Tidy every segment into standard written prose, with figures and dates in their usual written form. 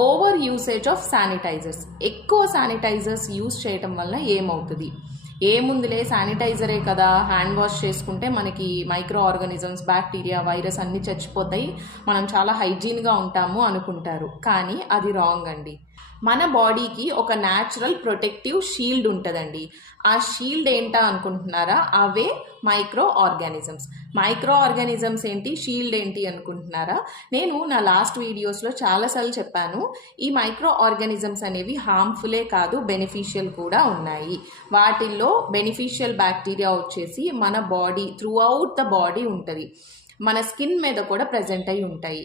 Over usage of sanitizers. ఎక్కువ sanitizers use చేయటం వల్ల ఏమవుతుంది? ఏముందిలే శానిటైజరే కదా, హ్యాండ్ వాష్ చేసుకుంటే మనకి మైక్రో ఆర్గానిజమ్స్, బ్యాక్టీరియా, వైరస్ అన్నీ చచ్చిపోతాయి, మనం చాలా హైజీన్గా ఉంటాము అనుకుంటారు. కానీ అది రాంగ్ అండి. మన బాడీకి ఒక న్యాచురల్ ప్రొటెక్టివ్ షీల్డ్ ఉంటుందండి. ఆ షీల్డ్ ఏంటా అనుకుంటున్నారా? అవే మైక్రో ఆర్గానిజమ్స్. మైక్రో ఆర్గానిజమ్స్ ఏంటి, షీల్డ్ ఏంటి అనుకుంటున్నారా? నేను నా లాస్ట్ వీడియోస్లో చాలాసార్లు చెప్పాను, ఈ మైక్రో ఆర్గానిజమ్స్ అనేవి హార్మ్ఫుల్లే కాదు, బెనిఫిషియల్ కూడా ఉన్నాయి. వాటిల్లో బెనిఫిషియల్ బ్యాక్టీరియా వచ్చేసి మన body through out the body ఉంటుంది, మన స్కిన్ మీద కూడా ప్రజెంట్ అయి ఉంటాయి.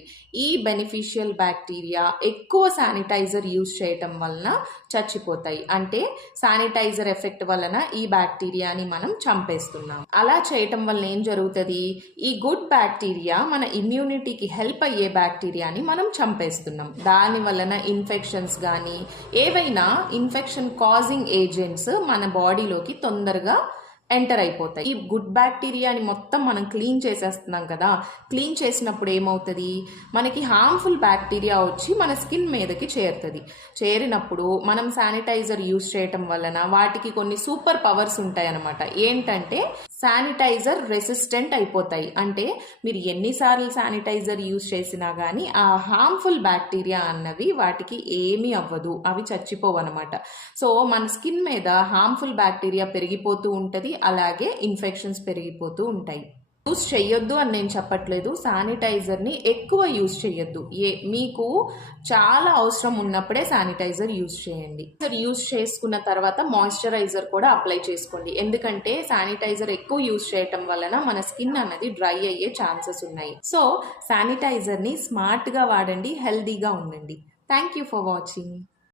ఈ బెనిఫిషియల్ బ్యాక్టీరియా ఎక్కువ శానిటైజర్ యూజ్ చేయటం వలన చచ్చిపోతాయి. అంటే శానిటైజర్ ఎఫెక్ట్ వలన ఈ బ్యాక్టీరియాని మనం చంపేస్తున్నాం. అలా చేయటం వల్ల ఏం జరుగుతుంది? ఈ గుడ్ బ్యాక్టీరియా, మన ఇమ్యూనిటీకి హెల్ప్ అయ్యే బ్యాక్టీరియాని మనం చంపేస్తున్నాం. దాని వలన ఇన్ఫెక్షన్స్ కానీ ఏవైనా ఇన్ఫెక్షన్ కాజింగ్ ఏజెంట్స్ మన బాడీలోకి తొందరగా ఎంటర్ అయిపోతాయి. ఈ గుడ్ బ్యాక్టీరియాని మొత్తం మనం క్లీన్ చేసేస్తున్నాం కదా, క్లీన్ చేసినప్పుడు ఏమవుతుంది? మనకి హార్మ్ఫుల్ బ్యాక్టీరియా వచ్చి మన స్కిన్ మీదకి చేరుతుంది. చేరినప్పుడు మనం శానిటైజర్ యూజ్ చేయటం వలన వాటికి కొన్ని సూపర్ పవర్స్ ఉంటాయి అన్నమాట. ఏంటంటే శానిటైజర్ రెసిస్టెంట్ అయిపోతాయి. అంటే మీరు ఎన్నిసార్లు శానిటైజర్ యూజ్ చేసినా కానీ ఆ హార్మ్ఫుల్ బ్యాక్టీరియా అన్నవి వాటికి ఏమీ అవ్వదు, అవి చచ్చిపోవు అనమాట. సో మన స్కిన్ మీద హార్మ్ఫుల్ బ్యాక్టీరియా పెరిగిపోతూ ఉంటుంది, అలాగే ఇన్ఫెక్షన్స్ పెరిగిపోతూ ఉంటాయి. యూజ్ చేయొద్దు అని నేను చెప్పట్లేదు, శానిటైజర్ని ఎక్కువ యూజ్ చేయొద్దు. మీకు చాలా అవసరం ఉన్నప్పుడే శానిటైజర్ యూజ్ చేయండి. యూజ్ చేసుకున్న తర్వాత మాయిశ్చరైజర్ కూడా అప్లై చేసుకోండి. ఎందుకంటే శానిటైజర్ ఎక్కువ యూజ్ చేయటం వలన మన స్కిన్ అన్నది డ్రై అయ్యే ఛాన్సెస్ ఉన్నాయి. సో శానిటైజర్ని స్మార్ట్గా వాడండి, హెల్దీగా ఉండండి. Thank you for watching.